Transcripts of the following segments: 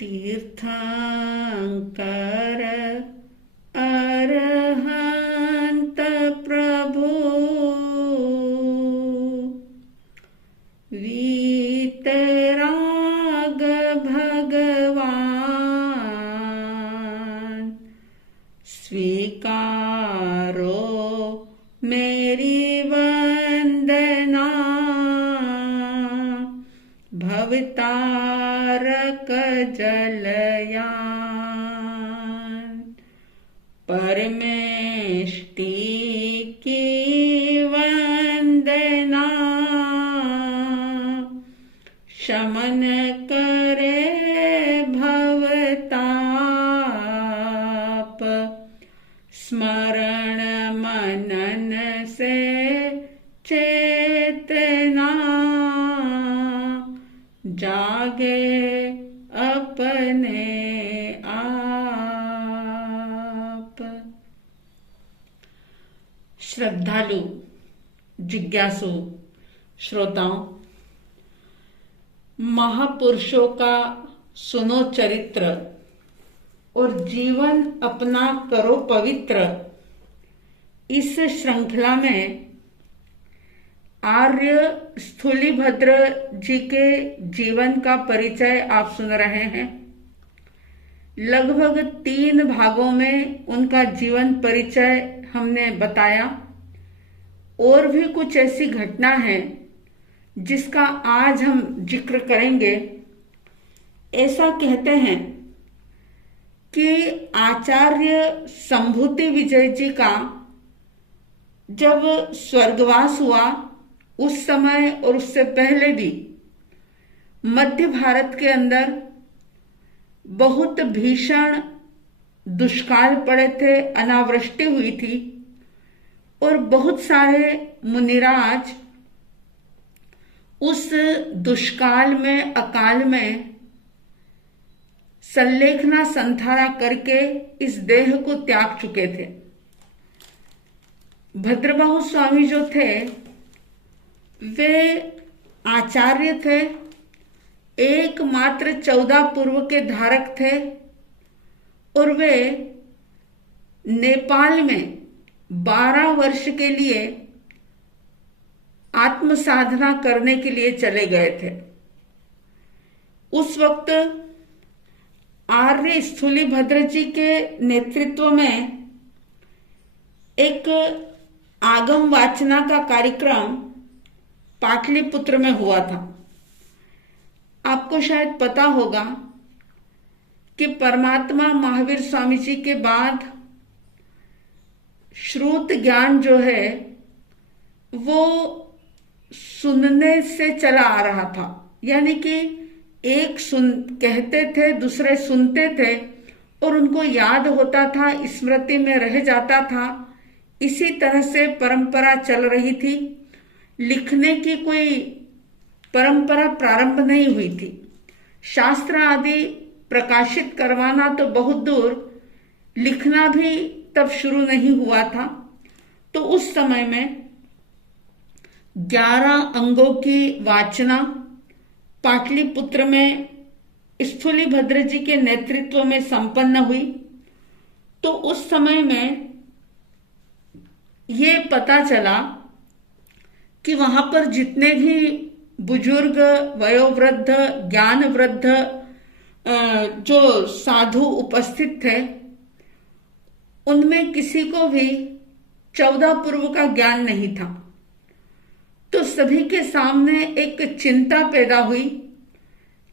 तीर्थंकर अरहंत प्रभु वीतराग भगवान स्वीकारो मेरी वंदना भवतारक जलयान परमेष्टि की वंदना शमन करे भवताप स्मरण मनन से चेतना जागे अपने आप। श्रद्धालु जिज्ञासु श्रोताओं, महापुरुषों का सुनो चरित्र और जीवन अपना करो पवित्र। इस श्रृंखला में आर्य स्थूलीभद्र जी के जीवन का परिचय आप सुन रहे हैं। लगभग 3 भागों में उनका जीवन परिचय हमने बताया। और भी कुछ ऐसी घटना है जिसका आज हम जिक्र करेंगे। ऐसा कहते हैं कि आचार्य संभूति विजय जी का जब स्वर्गवास हुआ उस समय और उससे पहले भी मध्य भारत के अंदर बहुत भीषण दुष्काल पड़े थे, अनावृष्टि हुई थी और बहुत सारे मुनिराज उस दुष्काल में, अकाल में संलेखना संथारा करके इस देह को त्याग चुके थे। भद्रबाहु स्वामी जो थे वे आचार्य थे, एकमात्र 14 पूर्व के धारक थे और वे नेपाल में 12 वर्ष के लिए आत्म साधना करने के लिए चले गए थे। उस वक्त आर्य स्थूलीभद्र जी के नेतृत्व में एक आगम वाचना का कार्यक्रम पाटलिपुत्र में हुआ था। आपको शायद पता होगा कि परमात्मा महावीर स्वामी जी के बाद श्रुत ज्ञान जो है वो सुनने से चला आ रहा था। यानी कि एक कहते थे, दूसरे सुनते थे और उनको याद होता था, स्मृति में रह जाता था। इसी तरह से परंपरा चल रही थी। लिखने की कोई परंपरा प्रारंभ नहीं हुई थी। शास्त्र आदि प्रकाशित करवाना तो बहुत दूर, लिखना भी तब शुरू नहीं हुआ था। तो उस समय में 11 अंगों की वाचना पाटलिपुत्र में स्थूलीभद्र जी के नेतृत्व में संपन्न हुई। तो उस समय में ये पता चला कि वहां पर जितने भी बुजुर्ग, वयोवृद्ध, ज्ञान वृद्ध जो साधु उपस्थित थे उनमें किसी को भी 14 पूर्व का ज्ञान नहीं था। तो सभी के सामने एक चिंता पैदा हुई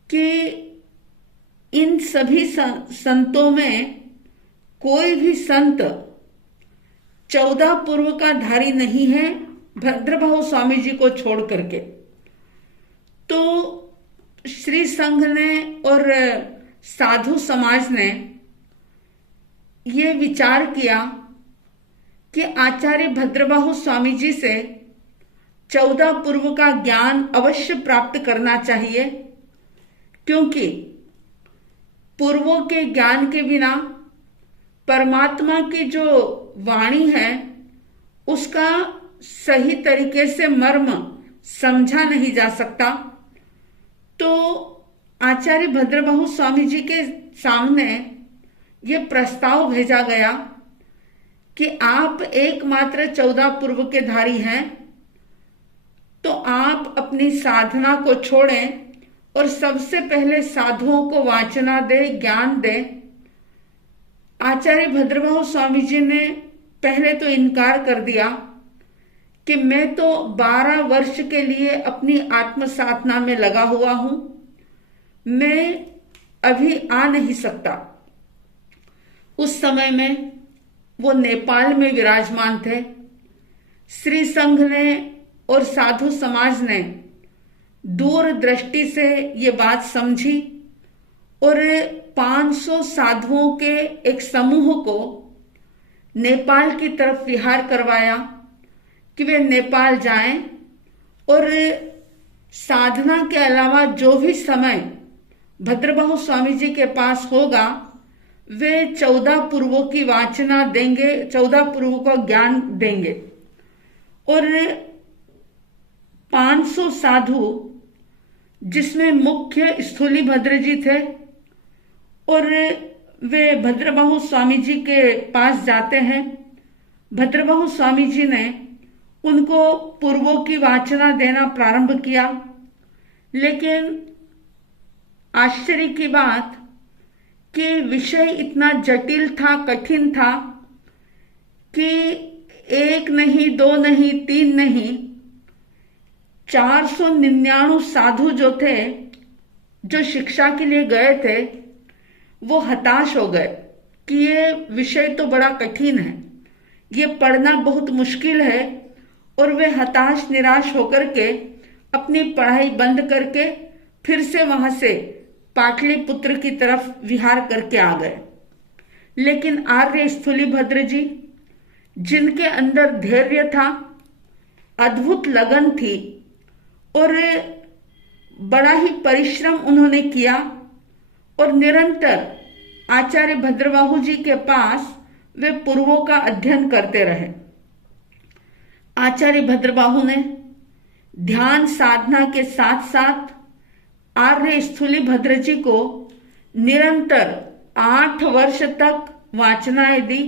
कि इन सभी संतों में कोई भी संत 14 पूर्व का धारी नहीं है, भद्रबाहु स्वामी जी को छोड़ करके। तो श्री संघ ने और साधु समाज ने ये विचार किया कि आचार्य भद्रबाहु स्वामी जी से 14 पूर्व का ज्ञान अवश्य प्राप्त करना चाहिए, क्योंकि पूर्वों के ज्ञान के बिना परमात्मा की जो वाणी है उसका सही तरीके से मर्म समझा नहीं जा सकता। तो आचार्य भद्रबाहु स्वामी जी के सामने ये प्रस्ताव भेजा गया कि आप एकमात्र 14 पूर्व के धारी हैं, तो आप अपनी साधना को छोड़ें और सबसे पहले साधुओं को वाचना दे, ज्ञान दे। आचार्य भद्रबाहु स्वामी जी ने पहले तो इनकार कर दिया कि मैं तो 12 वर्ष के लिए अपनी आत्म साधना में लगा हुआ हूं, मैं अभी आ नहीं सकता। उस समय में वो नेपाल में विराजमान थे। श्री संघ ने और साधु समाज ने दूर दृष्टि से ये बात समझी और 500 साधुओं के एक समूह को नेपाल की तरफ विहार करवाया कि वे नेपाल जाएं और साधना के अलावा जो भी समय भद्रबाहु स्वामी जी के पास होगा वे 14 पूर्वों की वाचना देंगे, 14 पूर्वों का ज्ञान देंगे। और 500 साधु, जिसमें मुख्य स्थूलीभद्र जी थे, और वे भद्रबाहु स्वामी जी के पास जाते हैं। भद्रबाहु स्वामी जी ने उनको पूर्वों की वाचना देना प्रारंभ किया, लेकिन आश्चर्य की बात कि विषय इतना जटिल था, कठिन था कि 1 नहीं, 2 नहीं, 3 नहीं, 499 साधु जो थे, जो शिक्षा के लिए गए थे, वो हताश हो गए कि ये विषय तो बड़ा कठिन है, ये पढ़ना बहुत मुश्किल है, और वे हताश निराश होकर के अपनी पढ़ाई बंद करके फिर से वहां से पाटलिपुत्र की तरफ विहार करके आ गए। लेकिन आर्य स्थूलीभद्र जी, जिनके अंदर धैर्य था, अद्भुत लगन थी और बड़ा ही परिश्रम उन्होंने किया और निरंतर आचार्य भद्रबाहु जी के पास वे पूर्वों का अध्ययन करते रहे। आचार्य भद्रबाहु ने ध्यान साधना के साथ साथ आर्य स्थूलीभद्र जी को निरंतर 8 वर्ष तक वाचनाएं दी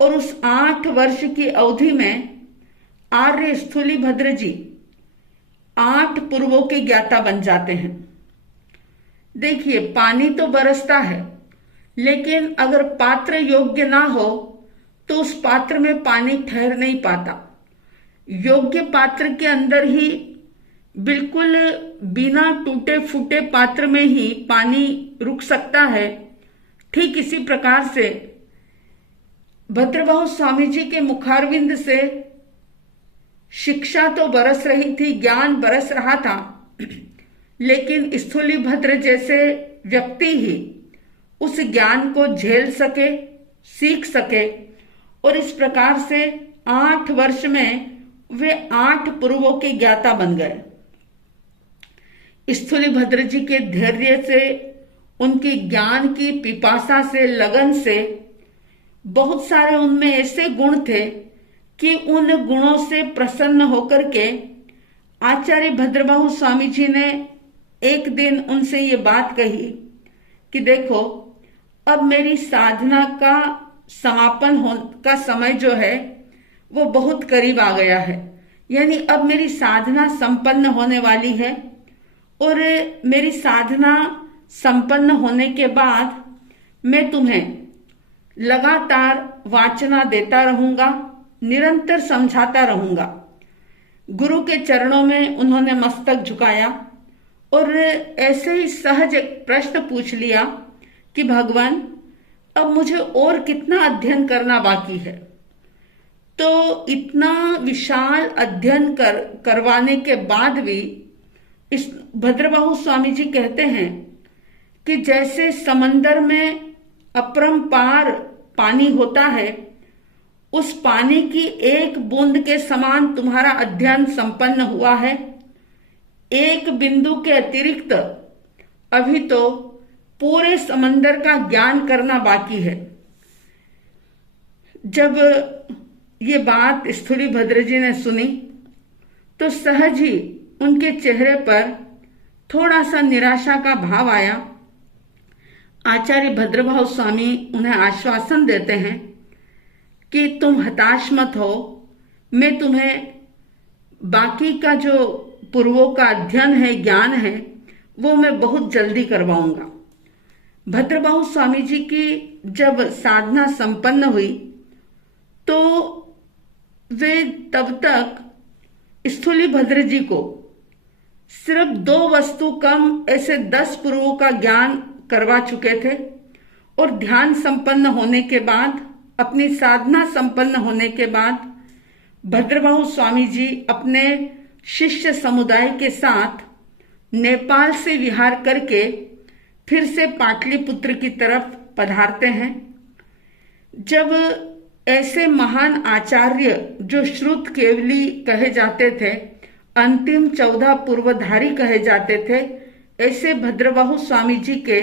और उस 8 वर्ष की अवधि में आर्य स्थूलीभद्र जी 8 पूर्वों के ज्ञाता बन जाते हैं। देखिए, पानी तो बरसता है, लेकिन अगर पात्र योग्य ना हो तो उस पात्र में पानी ठहर नहीं पाता। योग्य पात्र के अंदर ही, बिल्कुल बिना टूटे फूटे पात्र में ही पानी रुक सकता है। ठीक इसी प्रकार से भद्रबाहु स्वामी जी के मुखारविंद से शिक्षा तो बरस रही थी, ज्ञान बरस रहा था, लेकिन स्थूलीभद्र जैसे व्यक्ति ही उस ज्ञान को झेल सके, सीख सके, और इस प्रकार से 8 वर्ष में वे 8 पूर्वों के ज्ञाता बन गए। स्थूलीभद्र जी के धैर्य से, उनकी ज्ञान की पिपासा से, लगन से, बहुत सारे उनमें ऐसे गुण थे कि उन गुणों से प्रसन्न होकर के आचार्य भद्रबाहु स्वामी जी ने एक दिन उनसे ये बात कही कि देखो, अब मेरी साधना का समापन का समय जो है वो बहुत करीब आ गया है। यानी अब मेरी साधना संपन्न होने वाली है, और मेरी साधना संपन्न होने के बाद मैं तुम्हें लगातार वाचना देता रहूंगा, निरंतर समझाता रहूंगा। गुरु के चरणों में उन्होंने मस्तक झुकाया और ऐसे ही सहज एक प्रश्न पूछ लिया कि भगवान, अब मुझे और कितना अध्ययन करना बाकी है? तो इतना विशाल अध्ययन करवाने के बाद भी इस भद्रबाहु स्वामी जी कहते हैं कि जैसे समंदर में अपरंपार पानी होता है, उस पानी की एक बूंद के समान तुम्हारा अध्ययन संपन्न हुआ है। एक बिंदु के अतिरिक्त अभी तो पूरे समंदर का ज्ञान करना बाकी है। जब ये बात स्थूलीभद्र जी ने सुनी तो सहज ही उनके चेहरे पर थोड़ा सा निराशा का भाव आया। आचार्य भद्रभाव स्वामी उन्हें आश्वासन देते हैं कि तुम हताश मत हो, मैं तुम्हें बाकी का जो पूर्वों का अध्ययन है, ज्ञान है, वो मैं बहुत जल्दी करवाऊंगा। भद्रभाव स्वामी जी की जब साधना संपन्न हुई तो वे तब तक स्थूलीभद्र जी को सिर्फ 2 वस्तु कम ऐसे 10 पूर्वों का ज्ञान करवा चुके थे। और ध्यान संपन्न होने के बाद, अपनी साधना संपन्न होने के बाद भद्रभाव स्वामी जी अपने शिष्य समुदाय के साथ नेपाल से विहार करके फिर से पाटलिपुत्र की तरफ पधारते हैं। जब ऐसे महान आचार्य जो श्रुत केवली कहे जाते थे, अंतिम 14 पूर्वधारी कहे जाते थे, ऐसे भद्रबाहु स्वामी जी के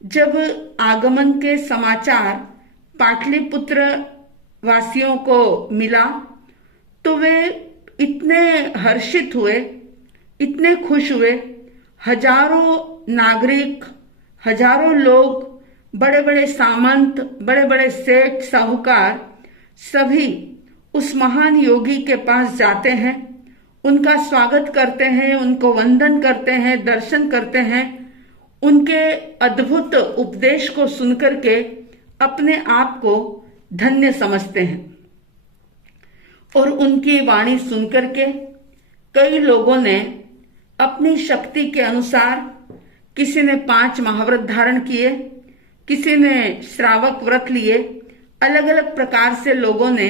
जब आगमन के समाचार पाटलिपुत्र वासियों को मिला तो वे इतने हर्षित हुए, इतने खुश हुए। हजारों नागरिक, हजारों लोग, बड़े बड़े सामंत, बड़े बड़े सेठ, साहूकार, सभी उस महान योगी के पास जाते हैं, उनका स्वागत करते हैं, उनको वंदन करते हैं, दर्शन करते हैं, उनके अद्भुत उपदेश को सुनकर के अपने आप को धन्य समझते हैं। और उनकी वाणी सुनकर के कई लोगों ने अपनी शक्ति के अनुसार, किसी ने 5 महाव्रत धारण किए, किसी ने श्रावक व्रत लिए, अलग अलग प्रकार से लोगों ने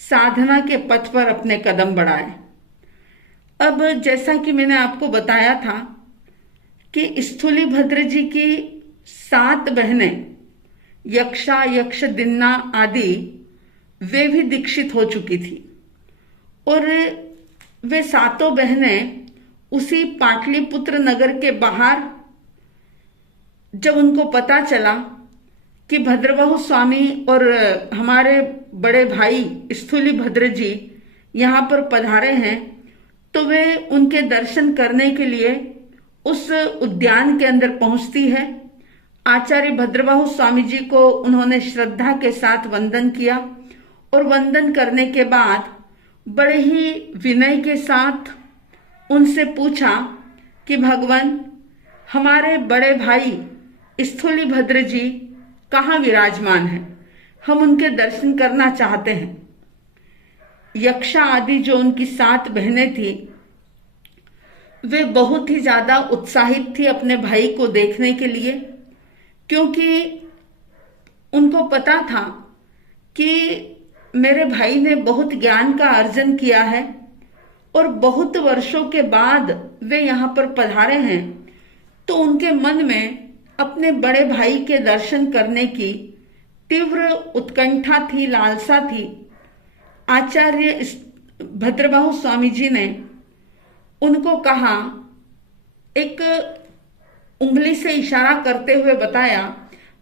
साधना के पथ पर अपने कदम बढ़ाए। अब जैसा कि मैंने आपको बताया था कि स्थूलीभद्र जी की 7 बहनें, यक्षा, यक्ष, दिन्ना आदि, वे भी दीक्षित हो चुकी थी। और वे 7 बहनें उसी पाटलिपुत्र नगर के बाहर, जब उनको पता चला कि भद्रबाहु स्वामी और हमारे बड़े भाई स्थूलीभद्र जी यहाँ पर पधारे हैं, तो वे उनके दर्शन करने के लिए उस उद्यान के अंदर पहुंचती है। आचार्य भद्रबाहु स्वामी जी को उन्होंने श्रद्धा के साथ वंदन किया और वंदन करने के बाद बड़े ही विनय के साथ उनसे पूछा कि भगवान, हमारे बड़े भाई स्थूलीभद्र जी कहाँ विराजमान हैं? हम उनके दर्शन करना चाहते हैं। यक्षा आदि जो उनकी 7 बहनें थी, वे बहुत ही ज्यादा उत्साहित थी अपने भाई को देखने के लिए, क्योंकि उनको पता था कि मेरे भाई ने बहुत ज्ञान का अर्जन किया है और बहुत वर्षों के बाद वे यहाँ पर पधारे हैं। तो उनके मन में अपने बड़े भाई के दर्शन करने की तीव्र उत्कंठा थी, लालसा थी। आचार्य भद्रबाहु स्वामी जी ने उनको कहा, एक उंगली से इशारा करते हुए बताया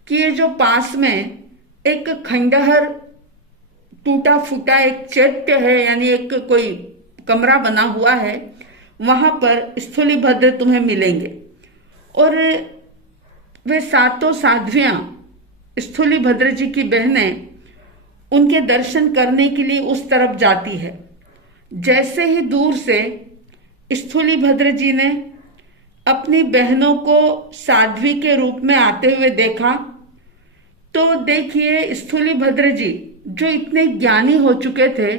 कि ये जो पास में एक खंडहर, टूटा फूटा एक चैत्य है, यानी एक कोई कमरा बना हुआ है, वहां पर स्थूलीभद्र तुम्हें मिलेंगे। और वे 7 साध्वियां, स्थूलीभद्र जी की बहनें, उनके दर्शन करने के लिए उस तरफ जाती है। जैसे ही दूर से स्थूलीभद्र जी ने अपनी बहनों को साध्वी के रूप में आते हुए देखा, तो देखिए स्थूलीभद्र जी जो इतने ज्ञानी हो चुके थे,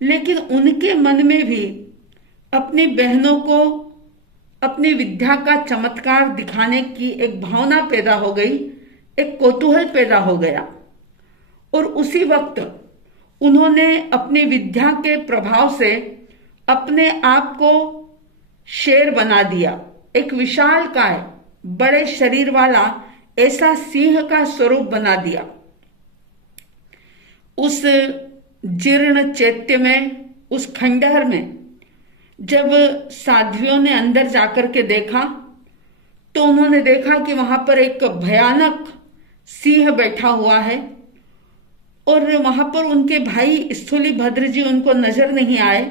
लेकिन उनके मन में भी अपनी बहनों को अपनी विद्या का चमत्कार दिखाने की एक भावना पैदा हो गई, एक कौतूहल पैदा हो गया। और उसी वक्त उन्होंने अपनी विद्या के प्रभाव से अपने आप को शेर बना दिया, एक विशालकाय, बड़े शरीर वाला ऐसा सिंह का स्वरूप बना दिया। उस जीर्ण चैत्य में, उस खंडहर में जब साध्वियों ने अंदर जाकर के देखा, तो उन्होंने देखा कि वहां पर एक भयानक सिंह बैठा हुआ है और वहां पर उनके भाई स्थूलीभद्र जी उनको नजर नहीं आए।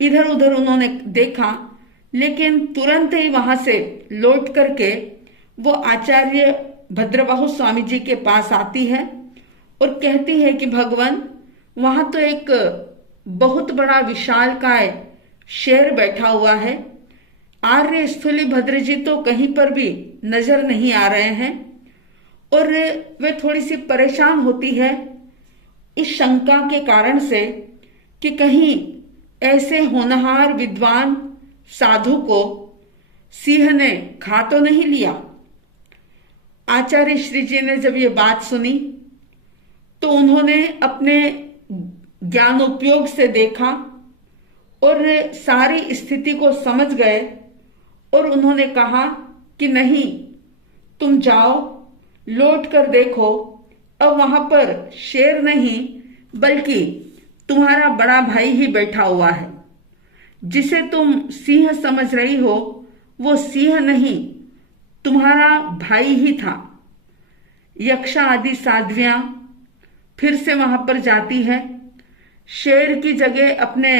इधर उधर उन्होंने देखा, लेकिन तुरंत ही वहां से लौट करके वो आचार्य भद्रबाहु स्वामी जी के पास आती है और कहती है कि भगवान, वहां तो एक बहुत बड़ा विशालकाय शेर बैठा हुआ है। आर्य स्थूली भद्र जी तो कहीं पर भी नजर नहीं आ रहे हैं। और वे थोड़ी सी परेशान होती है इस शंका के कारण से कि कहीं ऐसे होनहार विद्वान साधु को सिंह ने खा तो नहीं लिया। आचार्य श्री जी ने जब ये बात सुनी तो उन्होंने अपने ज्ञानोपयोग से देखा और सारी स्थिति को समझ गए और उन्होंने कहा कि नहीं, तुम जाओ, लौट कर देखो, अब वहां पर शेर नहीं बल्कि तुम्हारा बड़ा भाई ही बैठा हुआ है। जिसे तुम सिंह समझ रही हो वो सिंह नहीं, तुम्हारा भाई ही था। यक्षा आदि साध्वियां फिर से वहां पर जाती है, शेर की जगह अपने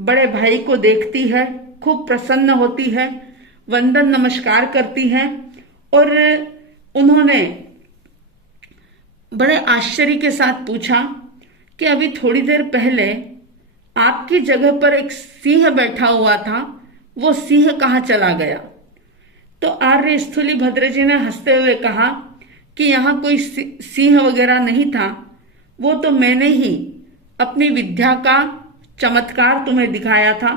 बड़े भाई को देखती है, खूब प्रसन्न होती है, वंदन नमस्कार करती है और उन्होंने बड़े आश्चर्य के साथ पूछा कि अभी थोड़ी देर पहले आपकी जगह पर एक सिंह बैठा हुआ था, वो सिंह कहाँ चला गया? तो आर्य स्थूली भद्र जी ने हंसते हुए कहा कि यहाँ कोई सिंह वगैरह नहीं था, वो तो मैंने ही अपनी विद्या का चमत्कार तुम्हें दिखाया था।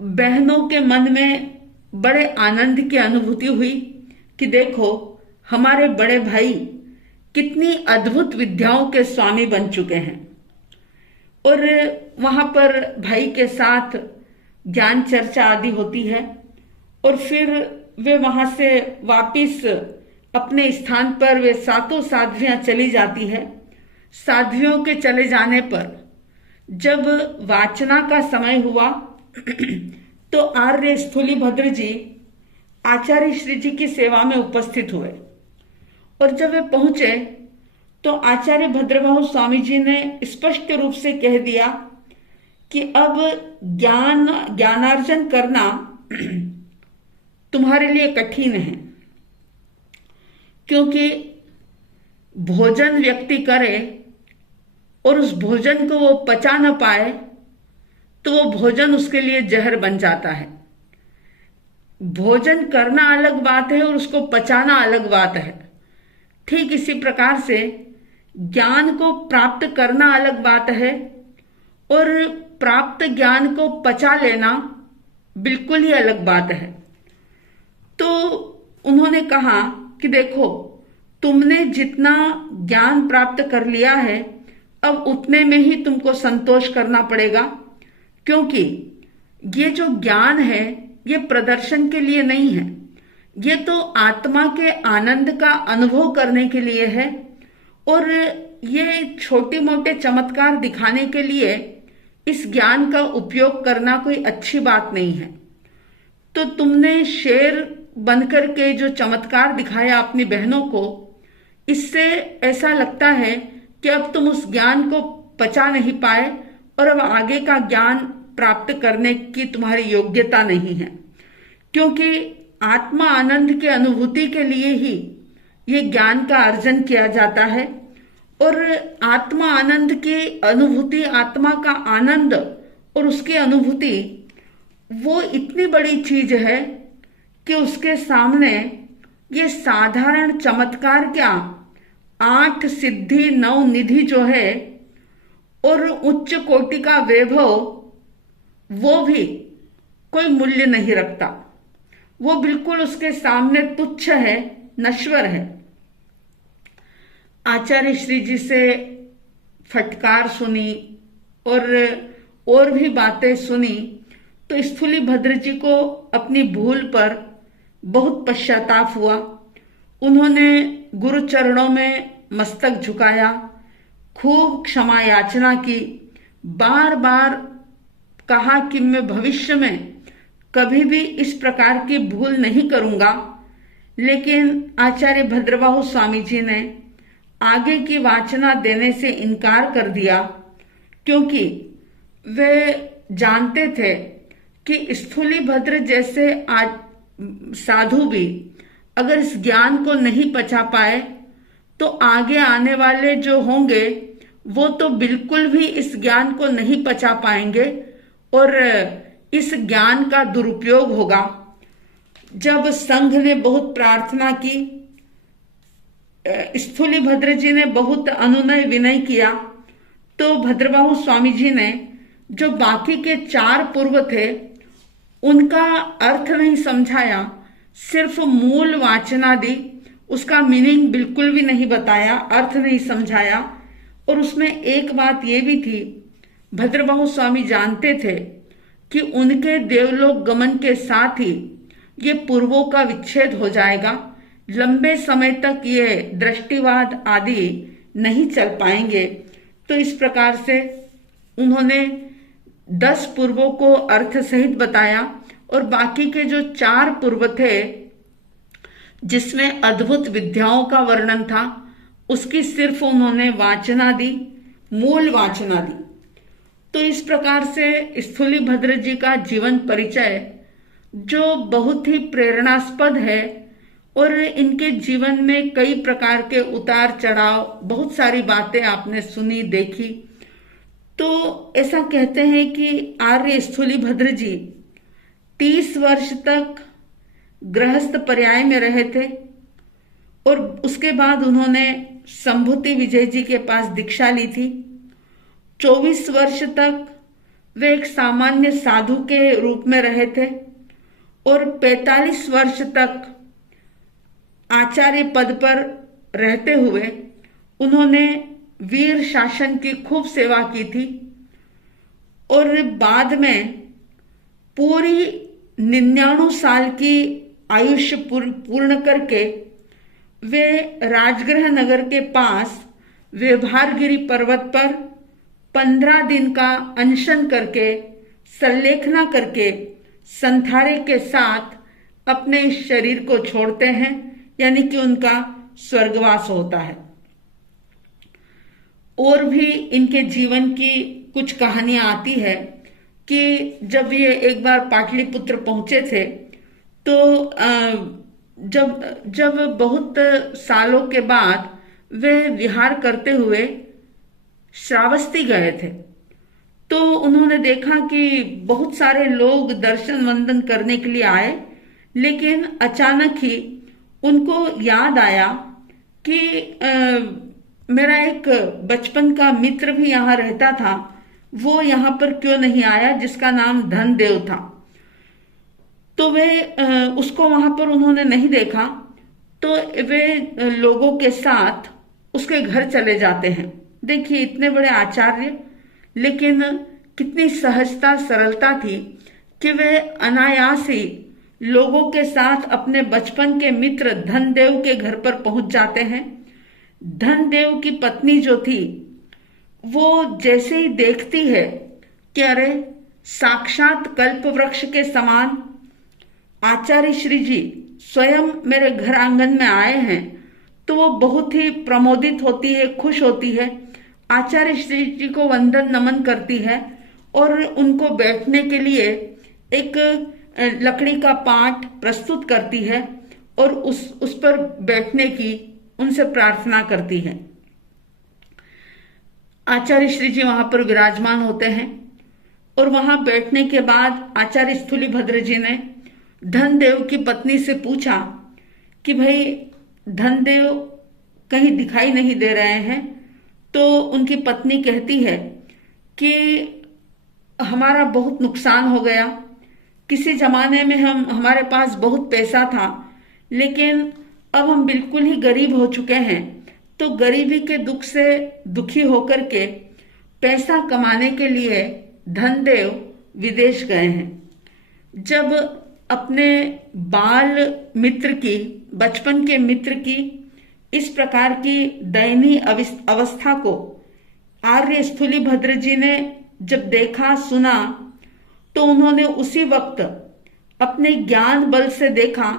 बहनों के मन में बड़े आनंद की अनुभूति हुई कि देखो हमारे बड़े भाई कितनी अद्भुत विद्याओं के स्वामी बन चुके हैं। और वहां पर भाई के साथ ज्ञान चर्चा आदि होती है और फिर वे वहां से वापिस अपने स्थान पर वे सातों साध्वियां चली जाती है। साध्वियों के चले जाने पर जब वाचना का समय हुआ तो आर्य स्थूली भद्र जी आचार्य श्री जी की सेवा में उपस्थित हुए और जब वे पहुंचे तो आचार्य भद्रबाहु स्वामी जी ने स्पष्ट रूप से कह दिया कि अब ज्ञानार्जन करना तुम्हारे लिए कठिन है, क्योंकि भोजन व्यक्ति करे और उस भोजन को वो पचा न पाए तो वो भोजन उसके लिए जहर बन जाता है। भोजन करना अलग बात है और उसको पचाना अलग बात है। ठीक इसी प्रकार से ज्ञान को प्राप्त करना अलग बात है और प्राप्त ज्ञान को पचा लेना बिल्कुल ही अलग बात है। तो उन्होंने कहा कि देखो, तुमने जितना ज्ञान प्राप्त कर लिया है अब उतने में ही तुमको संतोष करना पड़ेगा, क्योंकि ये जो ज्ञान है ये प्रदर्शन के लिए नहीं है, ये तो आत्मा के आनंद का अनुभव करने के लिए है। और ये छोटे मोटे चमत्कार दिखाने के लिए इस ज्ञान का उपयोग करना कोई अच्छी बात नहीं है। तो तुमने शेर बनकर के जो चमत्कार दिखाया अपनी बहनों को, इससे ऐसा लगता है कि अब तुम उस ज्ञान को पचा नहीं पाए और अब आगे का ज्ञान प्राप्त करने की तुम्हारी योग्यता नहीं है, क्योंकि आत्मा आनंद के अनुभूति के लिए ही ये ज्ञान का अर्जन किया जाता है। और आत्मा आनंद की अनुभूति, आत्मा का आनंद और उसकी अनुभूति वो इतनी बड़ी चीज है कि उसके सामने ये साधारण चमत्कार क्या, 8 सिद्धि 9 निधि जो है और उच्च कोटि का वैभव, वो भी कोई मूल्य नहीं रखता। वो बिल्कुल उसके सामने तुच्छ है, नश्वर है। आचार्य श्री जी से फटकार सुनी और भी बातें सुनी तो स्थूली भद्र जी को अपनी भूल पर बहुत पश्चाताप हुआ। उन्होंने गुरु चरणों में मस्तक झुकाया, खूब क्षमा याचना की, बार बार कहा कि मैं भविष्य में कभी भी इस प्रकार की भूल नहीं करूंगा। लेकिन आचार्य भद्रबाहु स्वामी जी ने आगे की वाचना देने से इनकार कर दिया, क्योंकि वे जानते थे कि स्थूलीभद्र जैसे साधु भी अगर इस ज्ञान को नहीं पचा पाए तो आगे आने वाले जो होंगे वो तो बिल्कुल भी इस ज्ञान को नहीं पचा पाएंगे और इस ज्ञान का दुरुपयोग होगा। जब संघ ने बहुत प्रार्थना की, स्थूलीभद्र जी ने बहुत अनुनय विनय किया, तो भद्रबाहु स्वामी जी ने जो बाकी के 4 पूर्व थे उनका अर्थ नहीं समझाया, सिर्फ मूल वाचना दी, उसका मीनिंग बिल्कुल भी नहीं बताया, अर्थ नहीं समझाया। और उसमें एक बात ये भी थी, भद्रबाहु स्वामी जानते थे कि उनके देवलोक गमन के साथ ही ये पूर्वों का विच्छेद हो जाएगा, लंबे समय तक ये दृष्टिवाद आदि नहीं चल पाएंगे। तो इस प्रकार से उन्होंने 10 पूर्वों को अर्थ सहित बताया और बाकी के जो 4 पूर्व थे जिसमें अद्भुत विद्याओं का वर्णन था उसकी सिर्फ उन्होंने वाचना दी, मूल वाचना दी। तो इस प्रकार से स्थूलीभद्र जी का जीवन परिचय जो बहुत ही प्रेरणास्पद है और इनके जीवन में कई प्रकार के उतार चढ़ाव, बहुत सारी बातें आपने सुनी देखी। तो ऐसा कहते हैं कि आर्य स्थूलीभद्र जी 30 वर्ष तक गृहस्थ पर्याय में रहे थे और उसके बाद उन्होंने संभूति विजय जी के पास दीक्षा ली थी। 24 वर्ष तक वे एक सामान्य साधु के रूप में रहे थे और 45 वर्ष तक आचार्य पद पर रहते हुए उन्होंने वीर शासन की खूब सेवा की थी और बाद में पूरी 99 साल की आयुष्य पूर्ण करके वे राजगृह नगर के पास व्यवहारगिरी पर्वत पर 15 दिन का अनशन करके संलेखना करके संथारे के साथ अपने शरीर को छोड़ते हैं, यानी कि उनका स्वर्गवास होता है। और भी इनके जीवन की कुछ कहानियां आती है कि जब ये एक बार पाटलिपुत्र पहुंचे थे तो जब बहुत सालों के बाद वे विहार करते हुए श्रावस्ती गए थे तो उन्होंने देखा कि बहुत सारे लोग दर्शन वंदन करने के लिए आए, लेकिन अचानक ही उनको याद आया कि मेरा एक बचपन का मित्र भी यहाँ रहता था, वो यहाँ पर क्यों नहीं आया, जिसका नाम धनदेव था। तो वे उसको वहां पर उन्होंने नहीं देखा तो वे लोगों के साथ उसके घर चले जाते हैं। देखिए इतने बड़े आचार्य, लेकिन कितनी सहजता सरलता थी कि वे अनायास ही लोगों के साथ अपने बचपन के मित्र धनदेव के घर पर पहुंच जाते हैं। धनदेव की पत्नी जो थी वो जैसे ही देखती है कि अरे साक्षात कल्प वृक्ष के समान आचार्य श्री जी स्वयं मेरे घर आंगन में आए हैं, तो वो बहुत ही प्रमोदित होती है, खुश होती है, आचार्य श्री जी को वंदन नमन करती है और उनको बैठने के लिए एक लकड़ी का पाट प्रस्तुत करती है और उस पर बैठने की उनसे प्रार्थना करती है। आचार्य श्री जी वहां पर विराजमान होते हैं और वहां बैठने के बाद आचार्य स्थूलीभद्र जी ने धनदेव की पत्नी से पूछा कि भाई धनदेव कहीं दिखाई नहीं दे रहे हैं। तो उनकी पत्नी कहती है कि हमारा बहुत नुकसान हो गया, किसी जमाने में हमारे पास बहुत पैसा था, लेकिन अब हम बिल्कुल ही गरीब हो चुके हैं, तो गरीबी के दुख से दुखी होकर के पैसा कमाने के लिए धनदेव विदेश गए हैं। जब अपने बाल मित्र की, बचपन के मित्र की इस प्रकार की दयनीय अवस्था को आर्य स्थूलीभद्र जी ने जब देखा सुना तो उन्होंने उसी वक्त अपने ज्ञान बल से देखा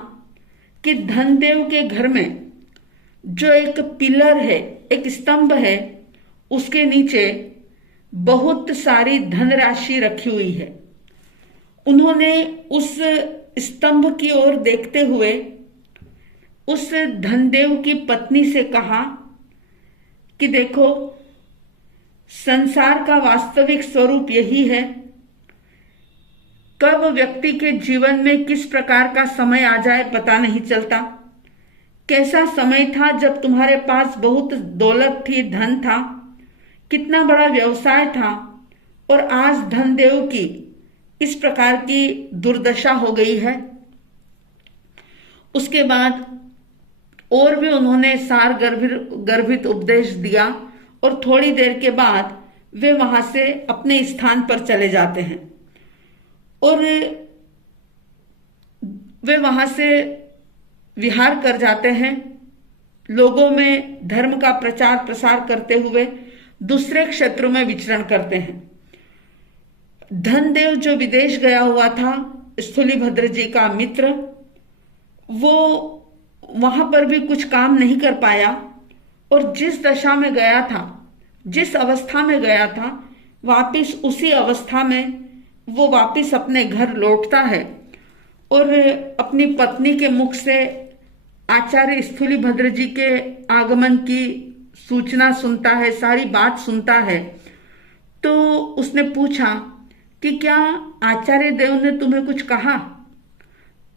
कि धनदेव के घर में जो एक पिलर है, एक स्तंभ है, उसके नीचे बहुत सारी धनराशि रखी हुई है उन्होंने उस स्तंभ की ओर देखते हुए उस धनदेव की पत्नी से कहा कि देखो, संसार का वास्तविक स्वरूप यही है। कब व्यक्ति के जीवन में किस प्रकार का समय आ जाए पता नहीं चलता। कैसा समय था जब तुम्हारे पास बहुत दौलत थी, धन था, कितना बड़ा व्यवसाय था, और आज धनदेव की इस प्रकार की दुर्दशा हो गई है। उसके बाद और भी उन्होंने सार गर्भित उपदेश दिया और थोड़ी देर के बाद वे वहां से अपने स्थान पर चले जाते हैं और वे वहां से विहार कर जाते हैं, लोगों में धर्म का प्रचार प्रसार करते हुए दूसरे क्षेत्रों में विचरण करते हैं। धनदेव जो विदेश गया हुआ था, स्थूलीभद्र जी का मित्र, वो वहां पर भी कुछ काम नहीं कर पाया और जिस दशा में गया था, जिस अवस्था में गया था, वापिस उसी अवस्था में वो वापिस अपने घर लौटता है और अपनी पत्नी के मुख से आचार्य स्थूलीभद्र जी के आगमन की सूचना सुनता है, सारी बात सुनता है। तो उसने पूछा कि क्या आचार्य देव ने तुम्हें कुछ कहा?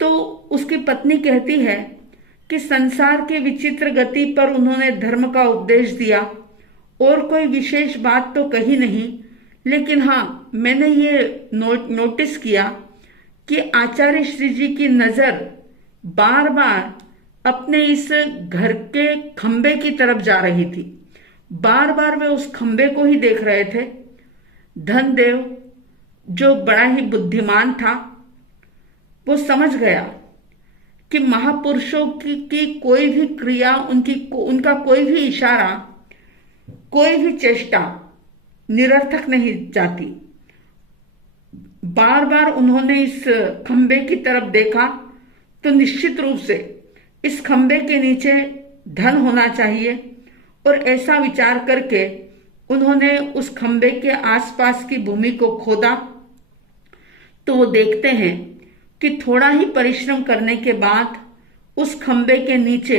तो उसकी पत्नी कहती है कि संसार के विचित्र गति पर उन्होंने धर्म का उपदेश दिया और कोई विशेष बात तो कही नहीं, लेकिन हाँ, मैंने ये नोटिस किया कि आचार्य श्री जी की नजर बार बार अपने इस घर के खंबे की तरफ जा रही थी। बार बार वे उस खंबे को ही देख रहे थे। धनदेव जो बड़ा ही बुद्धिमान था, वो समझ गया कि महापुरुषों की कोई भी क्रिया, उनका कोई भी इशारा, कोई भी चेष्टा निरर्थक नहीं जाती। बार बार उन्होंने इस खंबे की तरफ देखा तो निश्चित रूप से इस खंबे के नीचे धन होना चाहिए, और ऐसा विचार करके उन्होंने उस खंबे के आसपास की भूमि को खोदा। तो वो देखते हैं कि थोड़ा ही परिश्रम करने के बाद उस खंबे के नीचे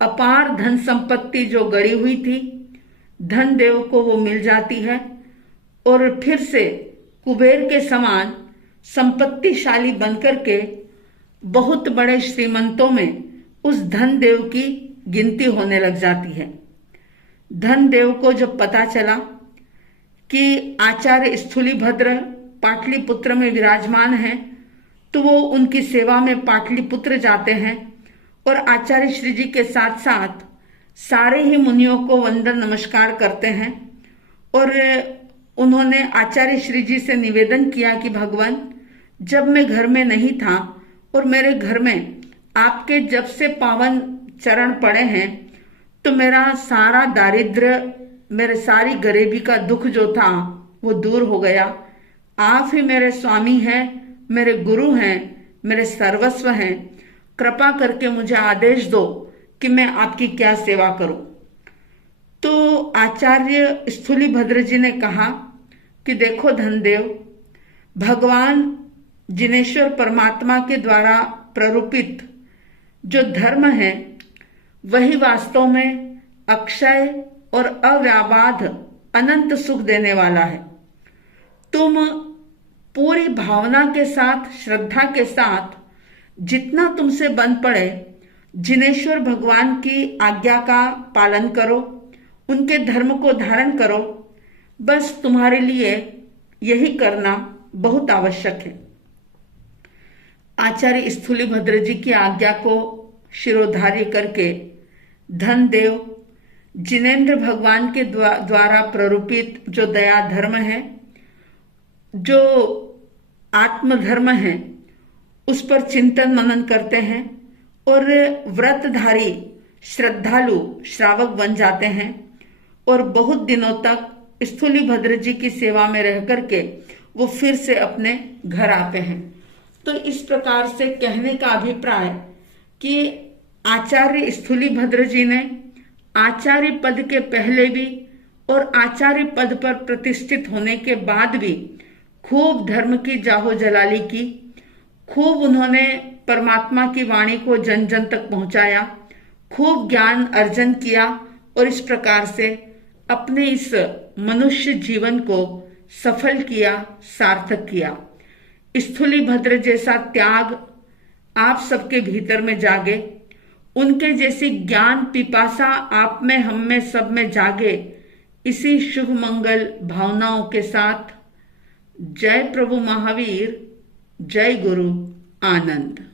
अपार धन संपत्ति जो गड़ी हुई थी, धनदेव को वो मिल जाती है और फिर से कुबेर के समान संपत्तिशाली बनकर के बहुत बड़े श्रीमंतों में उस धनदेव की गिनती होने लग जाती है। धनदेव को जब पता चला कि आचार्य स्थूलीभद्र पाटलिपुत्र में विराजमान हैं, तो वो उनकी सेवा में पाटलिपुत्र जाते हैं और आचार्य श्री जी के साथ साथ सारे ही मुनियों को वंदन नमस्कार करते हैं। और उन्होंने आचार्य श्री जी से निवेदन किया कि भगवान, जब मैं घर में नहीं था और मेरे घर में आपके जब से पावन चरण पड़े हैं, तो मेरा सारा दारिद्र्य, मेरे सारी गरीबी का दुख जो था वो दूर हो गया। आप ही मेरे स्वामी हैं, मेरे गुरु हैं, मेरे सर्वस्व हैं। कृपा करके मुझे आदेश दो कि मैं आपकी क्या सेवा करूं। तो आचार्य स्थूलीभद्र जी ने कहा कि देखो धनदेव, भगवान जिनेश्वर परमात्मा के द्वारा प्ररूपित जो धर्म है, वही वास्तव में अक्षय और अव्याबाध अनंत सुख देने वाला है। तुम पूरी भावना के साथ, श्रद्धा के साथ जितना तुमसे बन पड़े, जिनेश्वर भगवान की आज्ञा का पालन करो, उनके धर्म को धारण करो। बस तुम्हारे लिए यही करना बहुत आवश्यक है। आचार्य स्थूलीभद्र जी की आज्ञा को शिरोधार्य करके धनदेव जिनेन्द्र भगवान के द्वारा प्ररूपित जो दया धर्म है, जो आत्मधर्म है, उस पर चिंतन मनन करते हैं और व्रतधारी श्रद्धालु श्रावक बन जाते हैं और बहुत दिनों तक स्थूलीभद्र जी की सेवा में रह करके वो फिर से अपने घर आते हैं। तो इस प्रकार से कहने का अभिप्राय कि आचार्य स्थूलीभद्र जी ने आचार्य पद के पहले भी और आचार्य पद पर प्रतिष्ठित होने के बाद भी खूब धर्म की जाहो जलाली की, खूब उन्होंने परमात्मा की वाणी को जन जन तक पहुंचाया, खूब ज्ञान अर्जन किया और इस प्रकार से अपने इस मनुष्य जीवन को सफल किया, सार्थक किया। स्थूलीभद्र जैसा त्याग आप सबके भीतर में जागे, उनके जैसी ज्ञान पिपासा आप में, हम में, सब में जागे। इसी शुभ मंगल भावनाओं के साथ जय प्रभु महावीर, जय गुरु आनंद।